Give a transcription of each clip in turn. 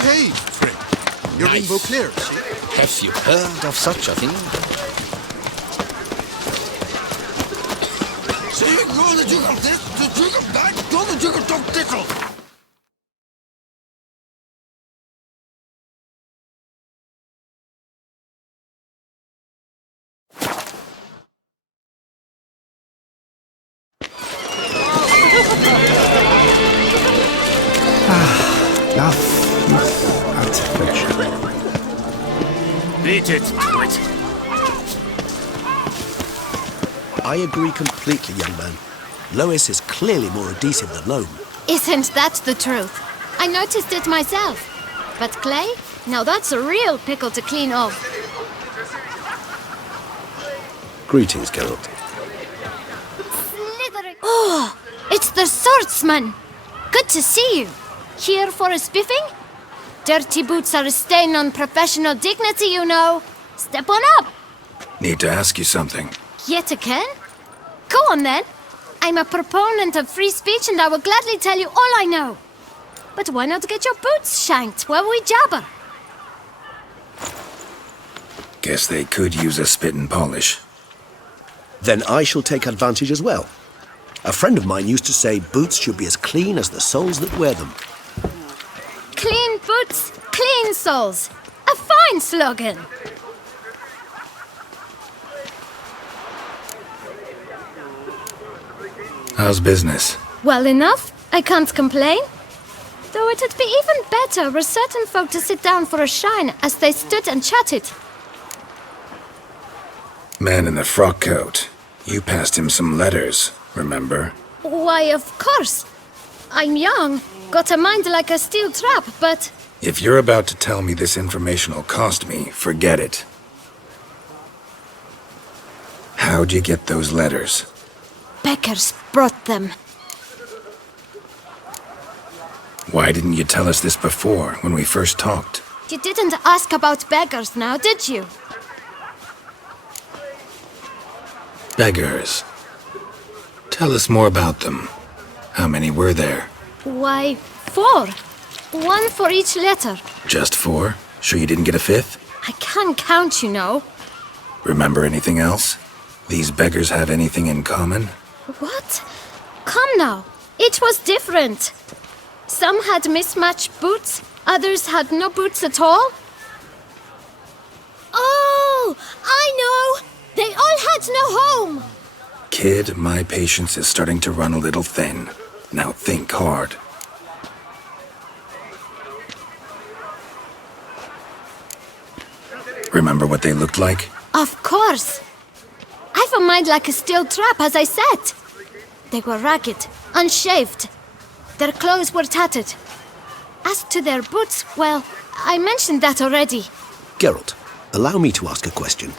behave, friend. Your rainbow clear, see? Have you heard of such a thing? See, go the jiggle this, the jiggle that, go the jiggle don't tickle. Beat it, quit. I agree completely, young man. Lois is clearly more adhesive than loam. Isn't that the truth? I noticed it myself. But clay? Now that's a real pickle to clean off. Greetings, Geralt. Oh, it's the swordsman. Good to see you. Here for a spiffing? Dirty boots are a stain on professional dignity, you know. Step on up. Need to ask you something. Yet again? Go on then. I'm a proponent of free speech and I will gladly tell you all I know. But why not get your boots shanked while we jabber? Guess they could use a spit and polish. Then I shall take advantage as well. A friend of mine used to say boots should be as clean as the soles that wear them. Clean boots, clean soles. A fine slogan. How's business? Well enough. I can't complain. Though it'd be even better were certain folk to sit down for a shine as they stood and chatted. Man in the frock coat. You passed him some letters, remember? Why, of course. I'm young, got a mind like a steel trap, but... If you're about to tell me this information'll cost me, forget it. How'd you get those letters? Beggars brought them. Why didn't you tell us this before, when we first talked? You didn't ask about beggars now, did you? Beggars. Tell us more about them. How many were there? Why, 4. 1 for each letter. Just 4? Sure you didn't get a 5th? I can't count, you know. Remember anything else? These beggars have anything in common? What? Come now. It was different. Some had mismatched boots, others had no boots at all. Oh, I know! They all had no home! Kid, my patience is starting to run a little thin. Now think hard. Remember what they looked like? Of course. I've a mind like a steel trap, as I said. They were ragged, unshaved. Their clothes were tattered. As to their boots, well, I mentioned that already. Geralt, allow me to ask a question.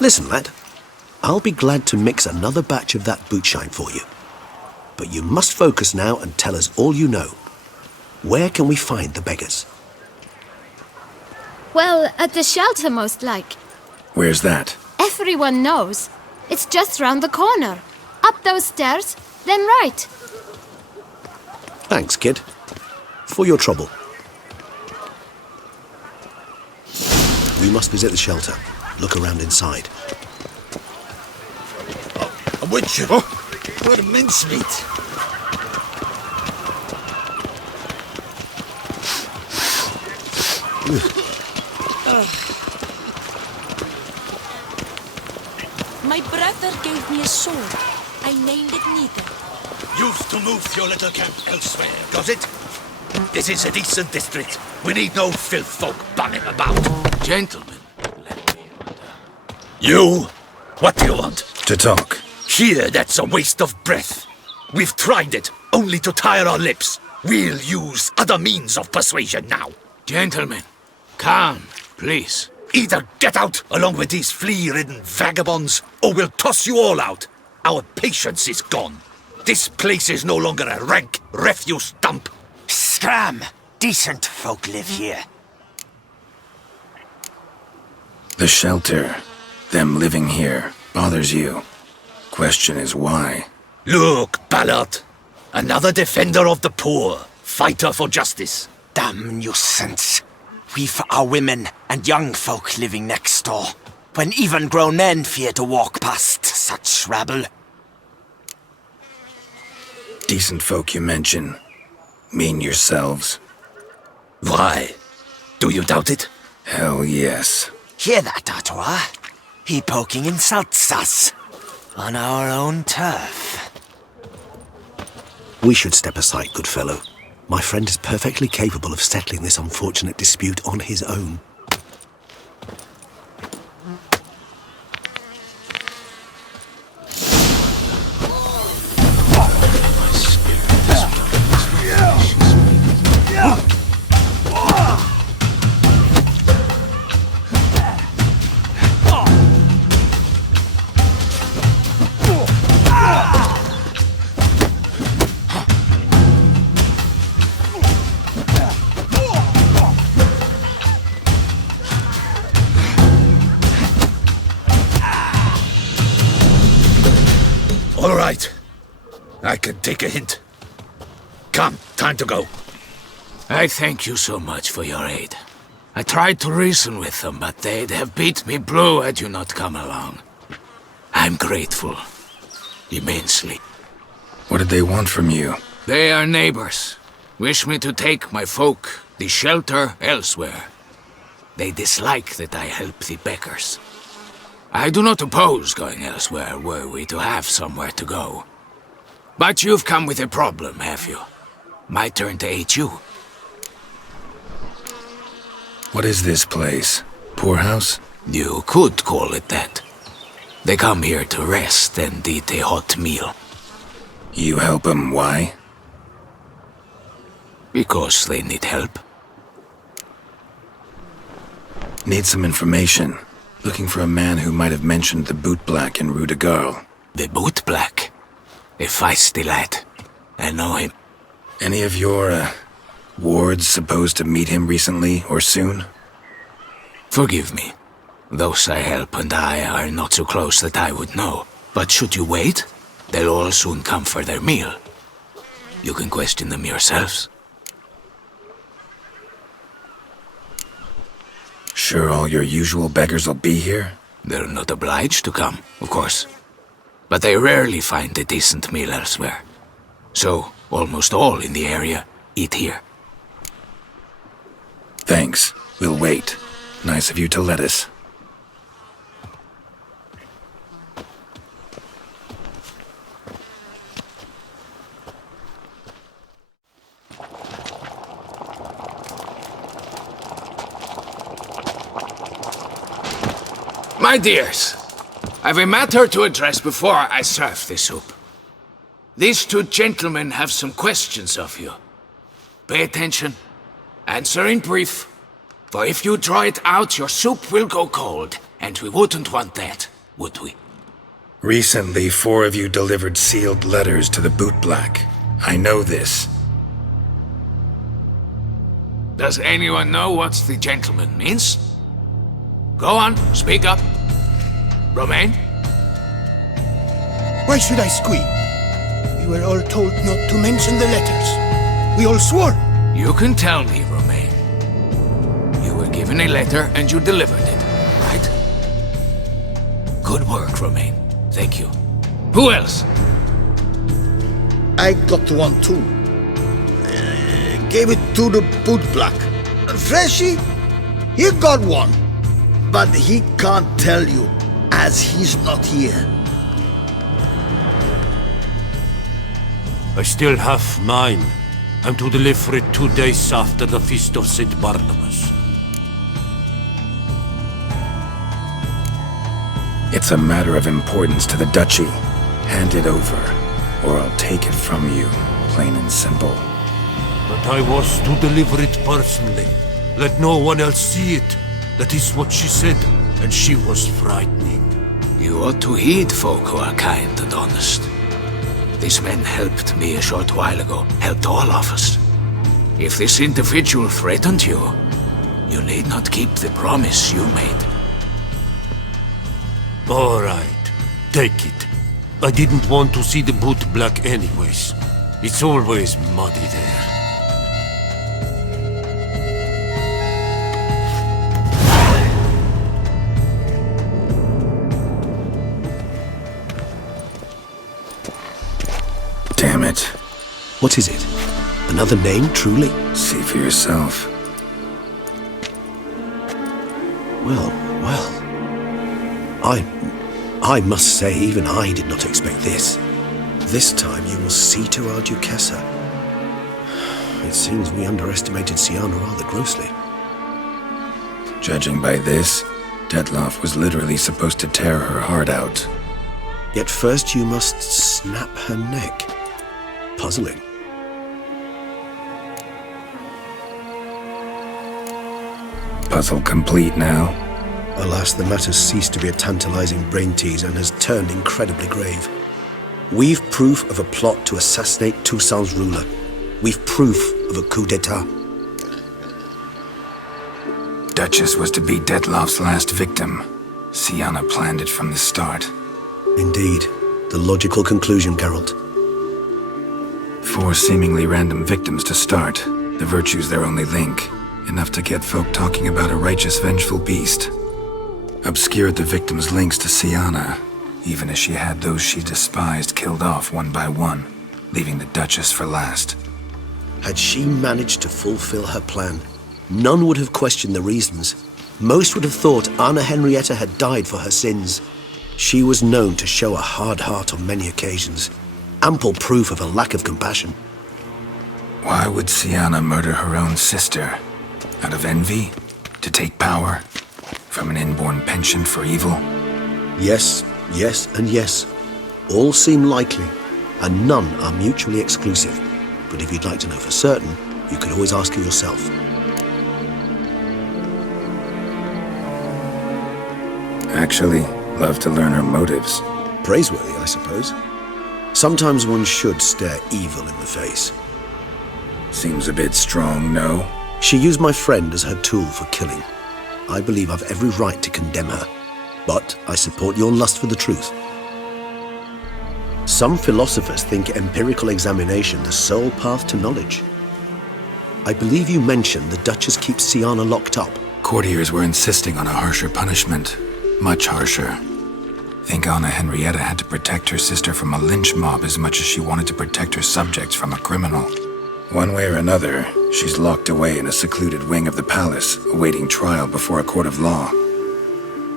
Listen, lad. I'll be glad to mix another batch of that boot shine for you. But you must focus now and tell us all you know. Where can we find the beggars? Well, at the shelter, most like. Where's that? Everyone knows. It's just round the corner. Up those stairs, then right. Thanks, kid. For your trouble. We must visit the shelter. Look around inside. A wood chip. Oh, what a mincemeat. My brother gave me a sword. I named it Nita. You've to move your little camp elsewhere, does it? This is a decent district. We need no filth folk bumming about. Gentlemen, You? What do you want? To talk. Here, that's a waste of breath. We've tried it, only to tire our lips. We'll use other means of persuasion now. gentlemen, calm, please. Either get out along with these flea-ridden vagabonds, or we'll toss you all out. Our patience is gone. This place is no longer a rank refuse dump. Scram! Decent folk live here. The shelter, them living here, bothers you. Question is why? Look, Ballard. Another defender of the poor, fighter for justice. damn nuisance. We've our women and young folk living next door, when even grown men fear to walk past such rabble. Decent folk you mention. Mean yourselves. Why? Do you doubt it? Hell yes. Hear that, Artois? He poking insults us. On our own turf. We should step aside, good fellow. My friend is perfectly capable of settling this unfortunate dispute on his own. All right. I can take a hint. Come, time to go. I thank you so much for your aid. I tried to reason with them, but they'd have beat me blue had you not come along. I'm grateful. Immensely. What did they want from you? They are neighbors. Wish me to take my folk, the shelter, elsewhere. They dislike that I help the beggars. I do not oppose going elsewhere were we to have somewhere to go. But you've come with a problem, have you? My turn to aid you. What is this place? Poorhouse? You could call it that. They come here to rest and eat a hot meal. You help them, why? Because they need help. Need some information. Looking for a man who might have mentioned the bootblack in Rue de Garl. The bootblack? A feisty lad. I know him. Any of your, wards supposed to meet him recently or soon? Forgive me. Those I help and I are not so close that I would know. But should you wait, they'll all soon come for their meal. You can question them yourselves. Sure all your usual beggars will be here? They're not obliged to come, of course. But they rarely find a decent meal elsewhere. So, almost all in the area eat here. Thanks. We'll wait. Nice of you to let us. My dears, I've a matter to address before I serve the soup. These two gentlemen have some questions of you. Pay attention. Answer in brief. For if you draw it out, your soup will go cold. And we wouldn't want that, would we? Recently, 4 of you delivered sealed letters to the bootblack. I know this. Does anyone know what the gentleman means? Go on, speak up. Romain? Why should I squeal? We were all told not to mention the letters. We all swore. You can tell me, Romain. You were given a letter and you delivered it, right? Good work, Romain. Thank you. Who else? I got one too. Gave it to the bootblack. Freshy, he got one. But he can't tell you, as he's not here. I still have mine. I'm to deliver it 2 days after the Feast of St. Barnabas. It's a matter of importance to the Duchy. Hand it over, or I'll take it from you, plain and simple. But I was to deliver it personally. Let no one else see it. That is what she said, and she was frightening. You ought to heed folk who are kind and honest. These men helped me a short while ago, helped all of us. If this individual threatened you, you need not keep the promise you made. All right, take it. I didn't want to see the bootblack anyways. It's always muddy there. What is it? Another name, truly? See for yourself. Well. I must say, even I did not expect this. This time you will see to our Duchessa. It seems we underestimated Siana rather grossly. Judging by this, Detloff was literally supposed to tear her heart out. Yet first you must snap her neck. Puzzling. Puzzle complete now. Alas, the matter's ceased to be a tantalizing brain tease and has turned incredibly grave. We've proof of a plot to assassinate Toussaint's ruler. We've proof of a coup d'etat. Duchess was to be Detloff's last victim. Siana planned it from the start. Indeed. The logical conclusion, Geralt. 4 seemingly random victims to start. The virtue's their only link. Enough to get folk talking about a righteous, vengeful beast. Obscured the victims' links to Siana, even as she had those she despised killed off one by one, leaving the Duchess for last. Had she managed to fulfill her plan, none would have questioned the reasons. Most would have thought Anna Henrietta had died for her sins. She was known to show a hard heart on many occasions. Ample proof of a lack of compassion. Why would Siana murder her own sister? Out of envy? To take power? From an inborn penchant for evil? Yes, and yes. All seem likely, and none are mutually exclusive. But if you'd like to know for certain, you could always ask her yourself. Actually, love to learn her motives. Praiseworthy, I suppose. Sometimes one should stare evil in the face. Seems a bit strong, no? She used my friend as her tool for killing. I believe I've every right to condemn her, but I support your lust for the truth. Some philosophers think empirical examination the sole path to knowledge. I believe you mentioned the Duchess keeps Siana locked up. Courtiers were insisting on a harsher punishment. Much harsher. Think Anna Henrietta had to protect her sister from a lynch mob as much as she wanted to protect her subjects from a criminal. One way or another, she's locked away in a secluded wing of the palace, awaiting trial before a court of law.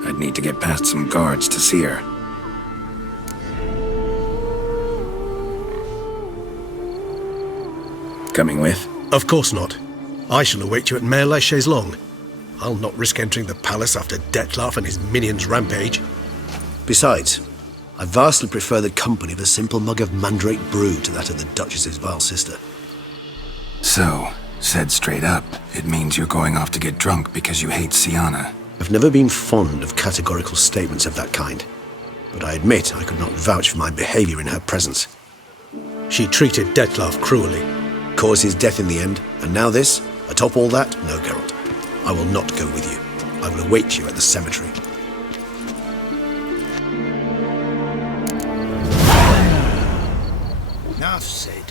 I'd need to get past some guards to see her. Coming with? Of course not. I shall await you at Mare la Chaise-Longue. I'll not risk entering the palace after Detloff and his minions rampage. Besides, I vastly prefer the company of a simple mug of mandrake brew to that of the Duchess's vile sister. So, said straight up, it means you're going off to get drunk because you hate Siana. I've never been fond of categorical statements of that kind, but I admit I could not vouch for my behavior in her presence. She treated Detloff cruelly, caused his death in the end, and now this? Atop all that? No, Geralt. I will not go with you. I will await you at the cemetery. Enough said.